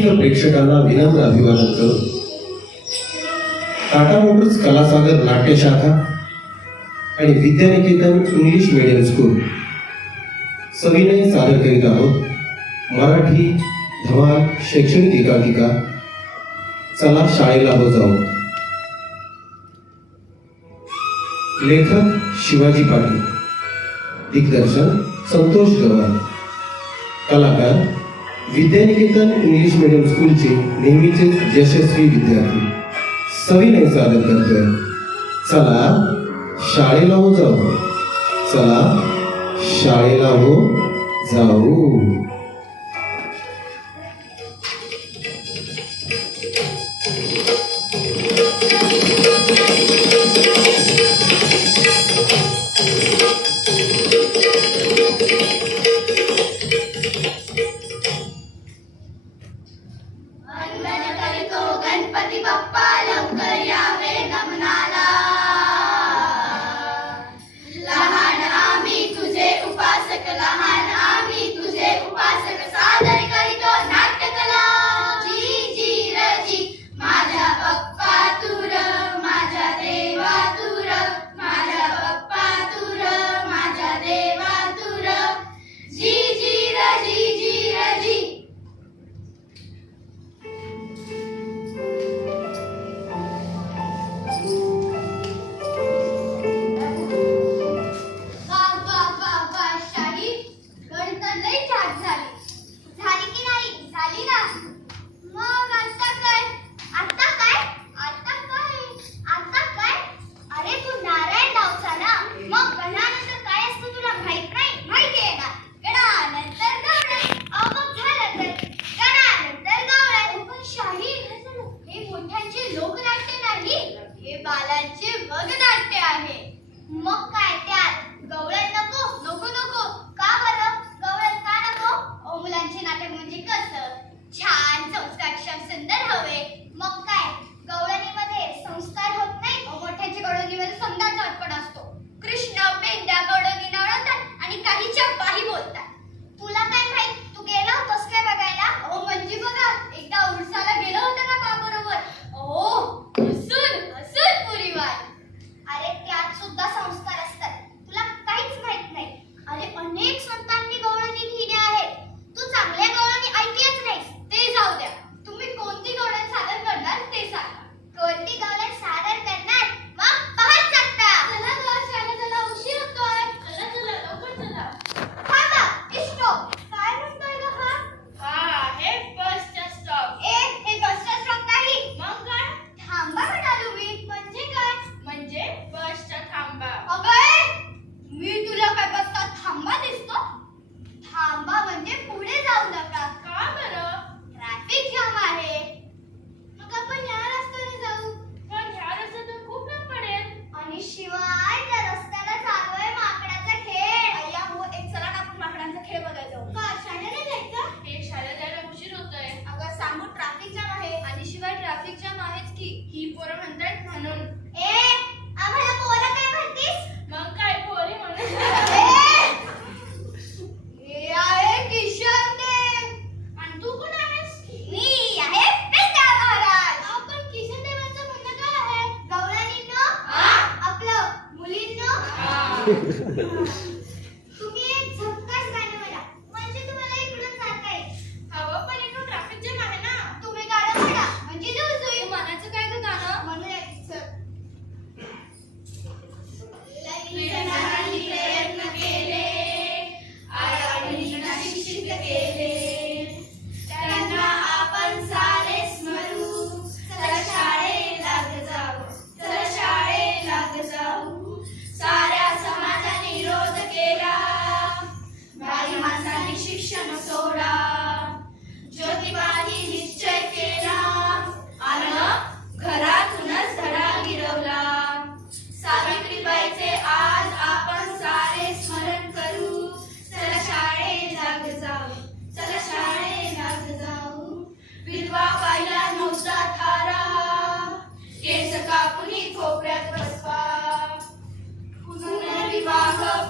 प्रेक्षकीय प्रेक्षकांना विनम्र अभिवादन करून टाटा मोटर्स कलासागर नाट्यशाखा आणि विद्यानिकेतन इंग्लिश मीडियम स्कूल सविनय सादर करीत आहोत. मराठी धमाल शैक्षणिक एकांकिका. चला शाळेला हो जाऊ. लेखक शिवाजी पाटील. दिग्दर्शन संतोष गवार कलाकार विद्यानिकेतन इंग्लिश मीडियम स्कूलचे नेहमीचे यशस्वी विद्यार्थी. सविनय सादर करतोय. चला शाळेला हो जाऊ. चला शाळेला हो जाऊ.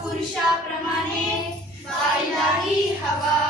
पुरुषाप्रमाणे बाईलाही हवा.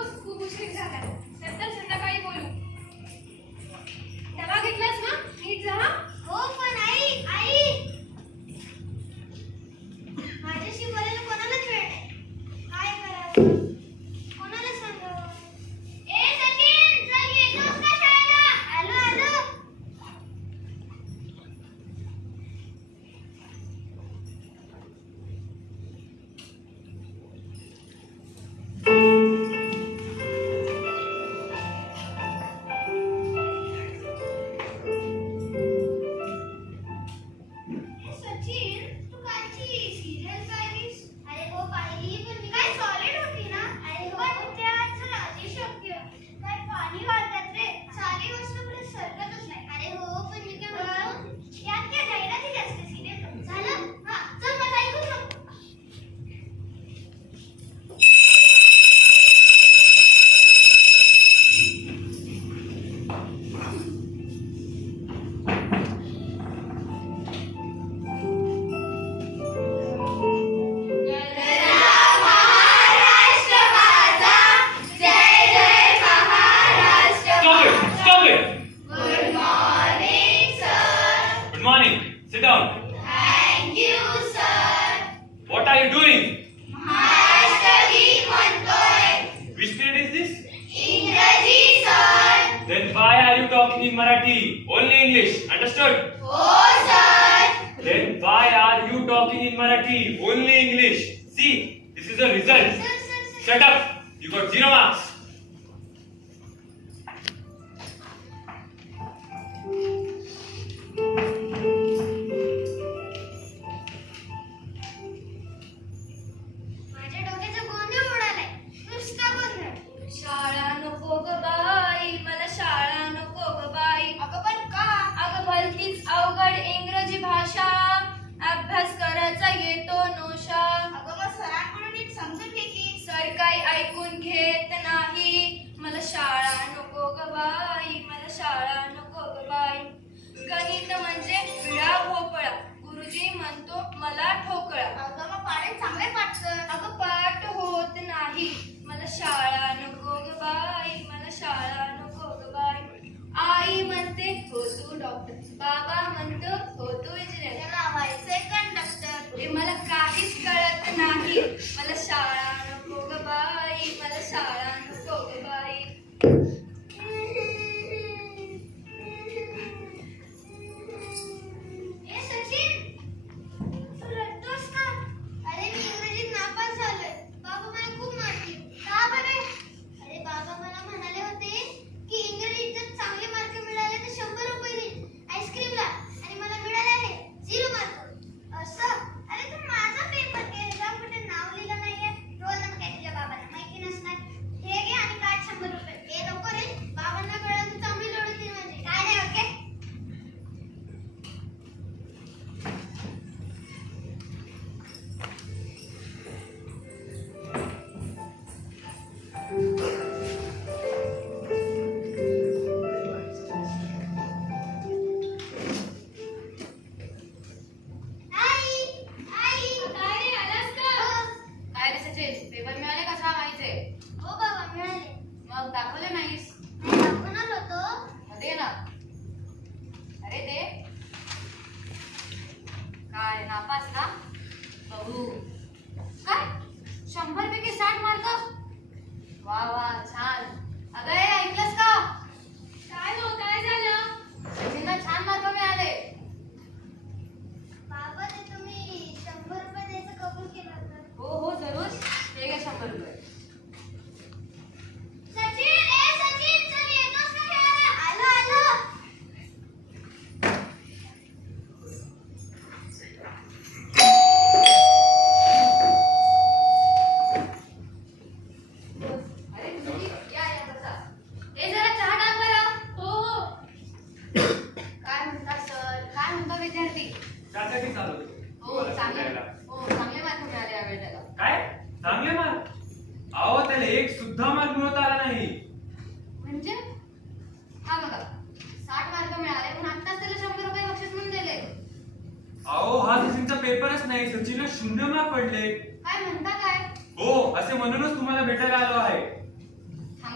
काही बोलू नकोस खूप उशीर झालाय सर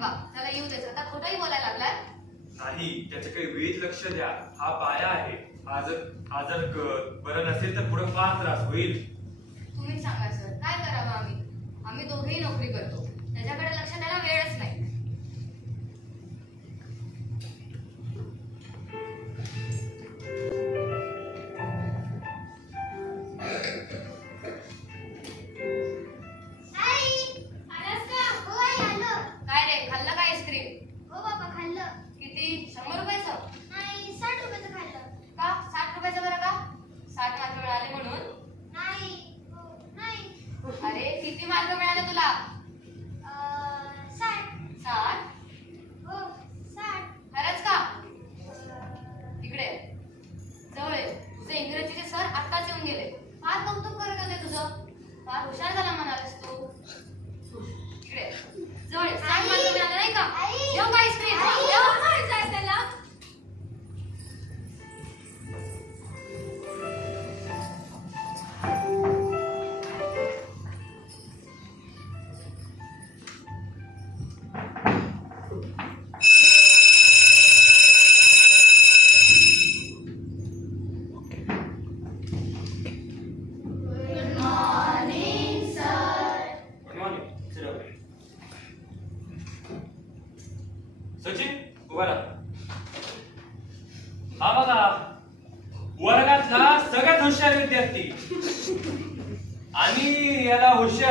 थांबा त्याला येऊ देत आता खोटाही बोलायला लागलाय. नाही त्याचं काही वेळीच लक्ष द्या. हा पाया आहे. हा जर जर क- बरं नसेल तर पुढे फार त्रास होईल. तुम्हीच सांगा सर. काय करावं आम्ही? आम्ही दोघेही नोकरी करतो. त्याच्याकडे लक्ष द्यायला वेळच नाही.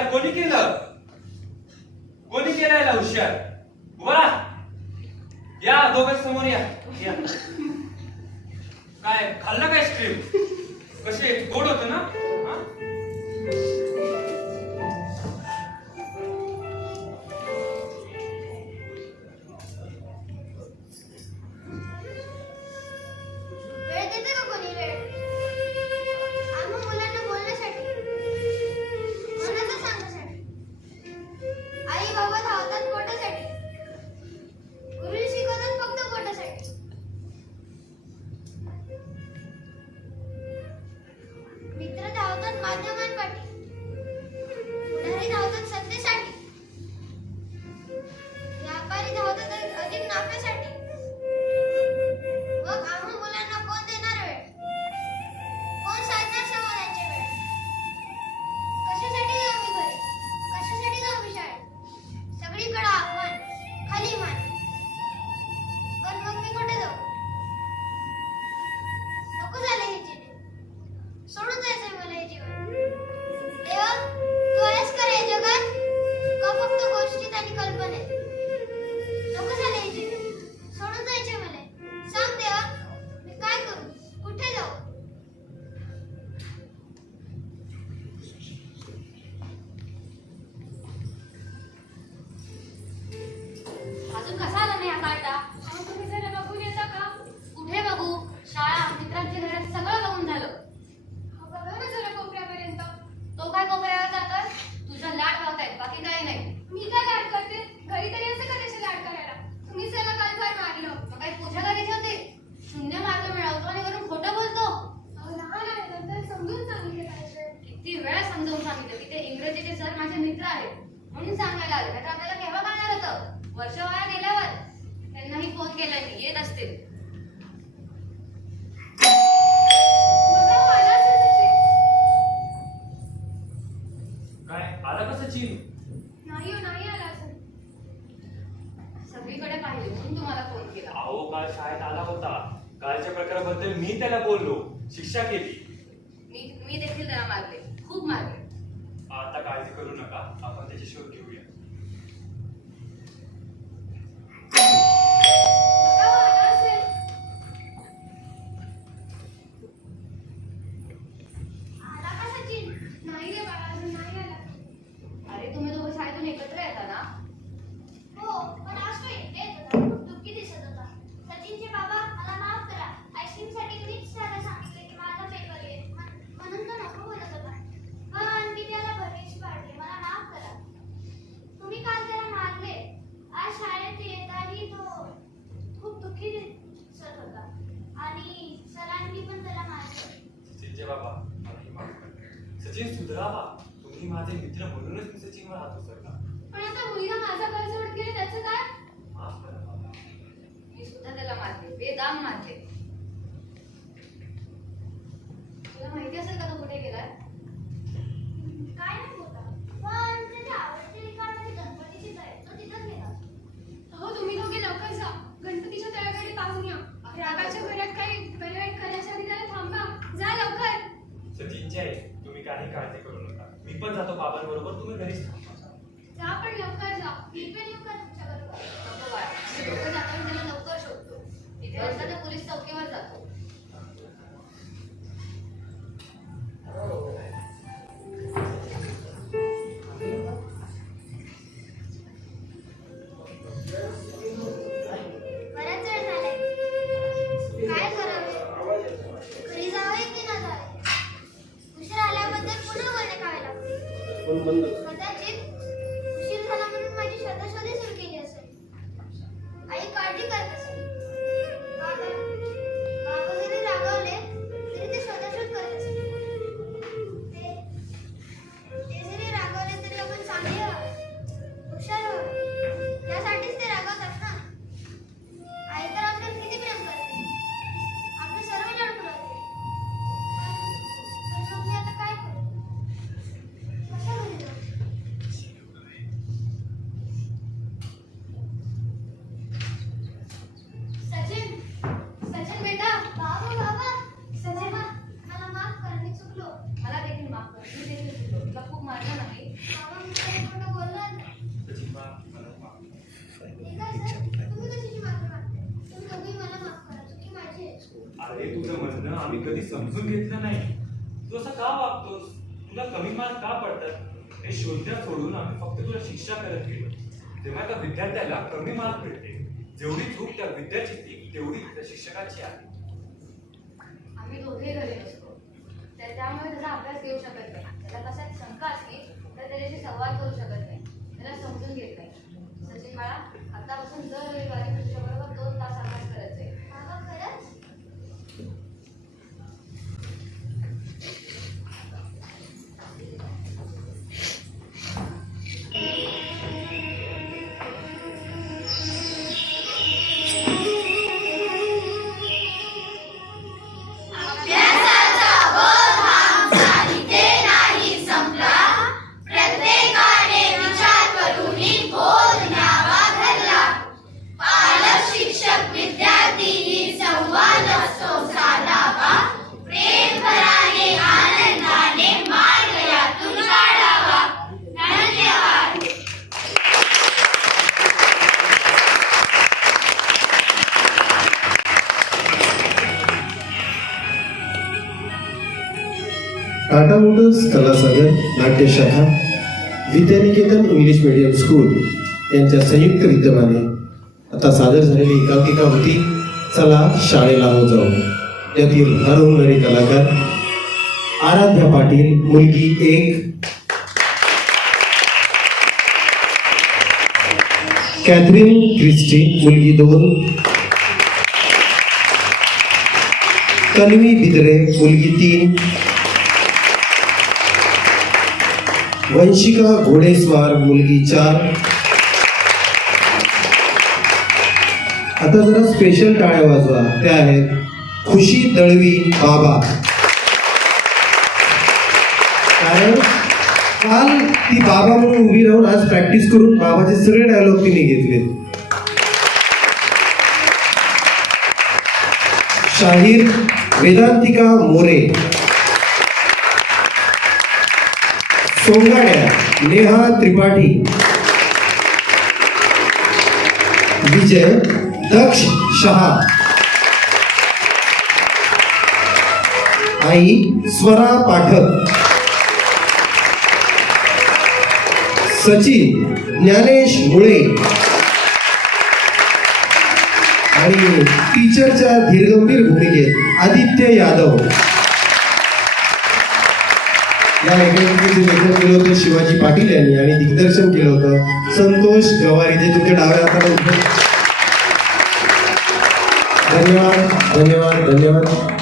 हुशार कोणी केलं? कोणी केलायला हुशार? சொல்லுங்க શા માટે समजून घेतलं नाही. तू असं का वागतोस? तुला कमी मार्क का पडतात? हे शोधण्या सोडून आम्ही फक्त तुला शिक्षा करत गेलो. तेव्हा त्या विद्यार्थ्याला कमी मार्क मिळते. जेवढी चूक त्या विद्यार्थी ती तेवढी त्या शिक्षकाची आहे. आम्ही दोघे घरी असतो. त्यामुळे त्याचा अभ्यास घेऊ शकत नाही. त्याला कसा शंका असली तर त्याच्याशी संवाद करू शकत नाही. त्याला समजून घेत नाही. सचिन बाळा आतापासून दर रविवारी तुझ्याबरोबर दोन तास अभ्यास करायचा आहे खरंच? टाटा मोटर्स कलासागर नाट्यशाखा विद्यानिकेतन इंग्लिश मीडियम स्कूल यांच्या संयुक्त विद्यमाने आता सादर झालेली एकांकिका होती चला शाळेला हो जाऊ. यातील हरहुनरी कलाकार आराध्या पाटील मुलगी एक. कॅथरीन क्रिस्टी मुलगी दोन. तन्वी बिदरे मुलगी तीन. वंशिका घोडेस्वार मुलगी चार. आता जरा स्पेशल टाळ्या वाजवा. त्या आहेत खुशी दळवी बाबा. कारण काल ती बाबा म्हणून उभी राहून आज प्रॅक्टिस करून बाबाचे सगळे डायलॉग तिने घेतले. शाहीर वेदांतिका मोरे. सोंगाड्या नेहा त्रिपाठी. विजय दक्ष शहा. आई स्वरा पाठक. सचिन ज्ञानेश मुळे. आणि टीचरच्या धीरगंभीर भूमिकेत आदित्य यादव. या एकांकिकेचे लेखन केलं होतं शिवाजी पाटील यांनी आणि दिग्दर्शन केलं होतं संतोष गवारी. जे तुमच्या डाव्या हाताला उभे. धन्यवाद. धन्यवाद धन्यवाद.